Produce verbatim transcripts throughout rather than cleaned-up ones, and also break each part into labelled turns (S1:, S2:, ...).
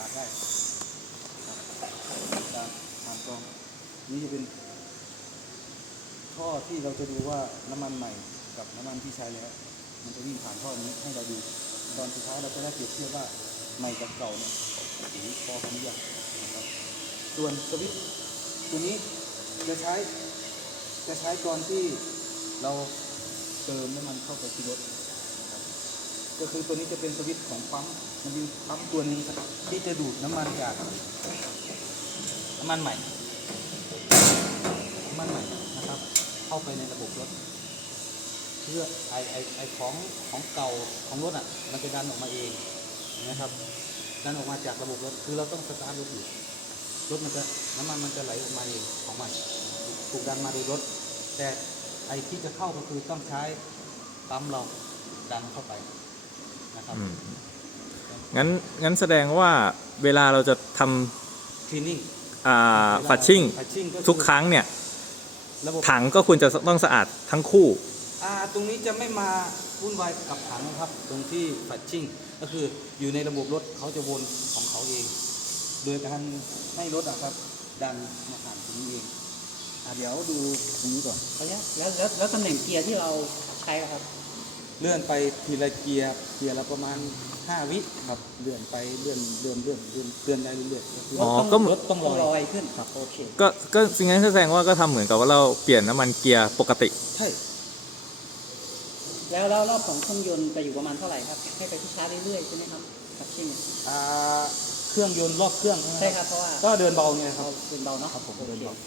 S1: อาดได้การผ่านกรองนี่จะเป็นท่อที่เราจะดูว่าน้ำมันใหม่กับน้ำมันที่ใช้แล้วมันจะวิ่งผ่านท่อนี้ให้เราดูตอนสุดท้ายเราจะได้เปรียบเทียบว่าใหม่กับเก่าเนี่ยสีพอกันหรือยังนะครับส่วนสวิตช์ตัวนี้จะใช้จะใช้ตอนที่เราเติมน้ำมันเข้าไปที่รถนะครับก็คือตัวนี้จะเป็นสวิตช์ของปั๊มมันมีปั๊มตัวนึงที่จะดูดน้ำมันจากน้ำมันใหม่น้ำมันใหม่นะครับเข้าไปในระบบรถเพื่อไอไอไอของของเก่าของรถอ่ะมันจะดันออกมาเองนะครับดันออกมาจากระบบรถคือเราต้องสตาร์ทรถอยู่รถมันจะน้ำมันมันจะไหลออกมาเองของมันถูกดันมาโดยรถแต่ไอที่จะเข้าก็คือต้องใช้ปั๊มเราดันเข้าไปนะครับ
S2: งั้นงั้นแสดงว่าเวลาเราจะท
S1: ำคลีนนิ่ง
S2: ฟัชชิ่งทุกครั้งเนี่ยถังก็ควรจะต้องสะอาดทั้งคู่
S1: อ่าตรงนี้จะไม่มาวุ่นวายกับถังนะครับตรงที่ฟัชชิ่งก็คืออยู่ในระบบรถเขาจะวนของเขาเองโดยการให้รถอะครับดันมาผ่านตรงนี้เองอ่าเดี๋ยวดูตรงนี้ก่อน
S3: แล้วแล้วแล้วตำแหน่งเกียร์ที่เราใช้ครับ
S1: เลื่อนไปทีละเกียร์เกียร์ละประมาณห้าวิครับเลื่อนไปเลื่อนเลื่อนเลื่อนเลื่อนเลื่อนได้เรื่อย
S3: ๆอ๋อก็รถต้องลอยขึ้นครับโอเค
S2: ก็ก็สิ่งนั้นแสดงว่าก็ทำเหมือนกับว่าเราเปลี่ยนน้ำมันเกียร์ปกติ
S1: ใช่
S3: แล้วแล้วรอบของเครื่องยนต์จะอยู่ประมาณเท่าไหร่ครับให้ไปที่ชาร์จเรื่อยๆใช่ไหมครับครับชิ่ง
S1: อ่าเครื่องยนต์รอบเครื่อง
S3: ใช่ครับเพราะว่า
S1: ก็เดินเบาไงครับ
S3: เดินเบาเนาะ
S1: ครับผมเดินเบา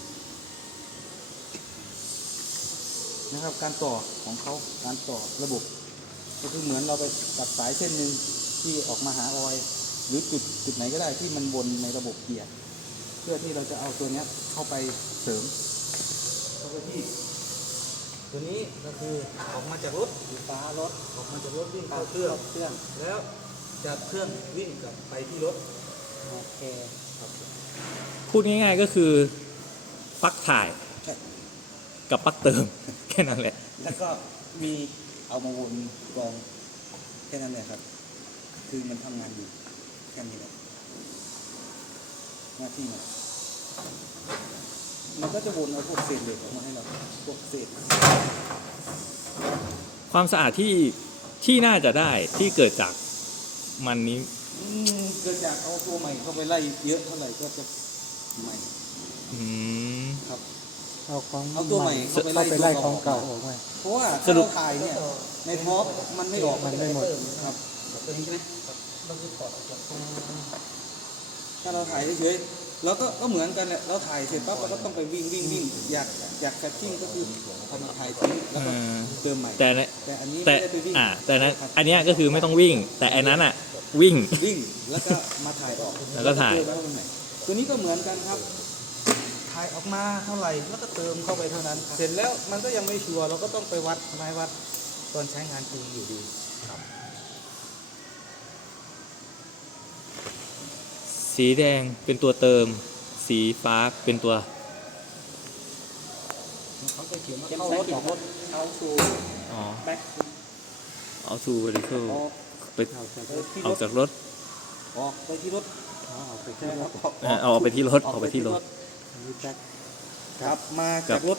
S1: นะครับการต่อของเขาการต่อระบบก็คือเหมือนเราไปตัดสายเส้นหนึ่งที่ออกมาหาออยล์หรือจุดจุดไหนก็ได้ที่มันวนในระบบเกียร์เพื่อที่เราจะเอาตัวนี้เข้าไปเสริมเข้าไปที่ตัวนี้ก็คือออกมาจากรถไฟฟ้ารถออกมาจากรถวิ่งเข้าเครื่องเครื่องแล้วจากเครื่องวิ่งกลับไปที่รถ
S3: โอเค
S1: ครับ
S2: พูดง่ายๆก็คือปลั๊กถ่ายกับปลั๊กเติมแค่นั้นแหละ
S1: แล้วก็มีเอามาวนกรองแค่นั้นแหละครับคือมันทำงานอยู่แค่นี้แหละหน้าที่มันมันก็จะวนเอาพวกเศษเหล็กออกมาให้เราพวกเศษ
S2: ความสะอาดที่ที่น่าจะได้ที่เกิดจากมันนี้
S1: เกิดจากเอาตัวใหม่เข้าไปไล่เยอะเท่าไหร่ก็จะใหม่ครับ
S3: เอาของ
S1: เอาตัวใหม่เข้าไปไล่
S3: ไปไล่ของเก่าออกมา
S1: เพราะว่าถ้าเราถ่ายเนี่ยในท็อปมันไม่ออก
S3: มันไม่หมด
S1: ครับ
S3: ตัวนี้ใช่ไหม
S1: เราคือถอดออกจากถ้าเราถ่ายเฉยๆเราก็ก็เหมือนกันแหละเราถ่ายเสร็จปั๊บเราก็ต้องไปวิ่งวิ่งวิ่งอยากอยากแคชชิ่งก็คือทำมาถ่ายทิ้งแล้วก็เติมใหม่
S2: แต่
S1: แต่อันนี้
S2: แต่อ่าแต่นั้นอันนี้ก็คือไม่ต้องวิ่งแต่อันนั้นอ่ะวิ่ง
S1: วิ่งแล้วก็มาถ่ายออก
S2: แล้วก็ถ่าย
S1: ตัวนี้ก็เหมือนกันครับถ่ายออกมาเท่าไหร่แล้วก็เติมเข้าไปเท่านั้นเสร็จแล้วมันก็ยังไม่ชัวร์เราก็ต้องไปวัดไม้วัดตอนใช้งานจริงอยู่ดีครับ
S2: สีแดงเป็นตัวเติมสีฟ้าเป็นตัว
S1: เขาจะเขียนว่าเข้ารถออกรถเข้าสู่
S2: อ๋อ
S1: แบ็ค
S2: เอาสู่บริเวณไปออกจากรถ
S1: ออกไปที่รถ
S2: เอาไปที่รถเอาไปที่รถเอาไปที่รถ
S1: กลับมาจากรถ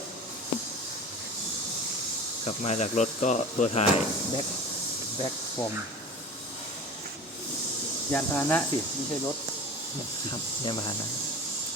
S2: กลับมาจากรถก็ตัวถ่าย
S1: แบ็คแบ็คฟอร์มยานพาหนะสิไม่ใช่รถ
S2: ครับยานพาหนะ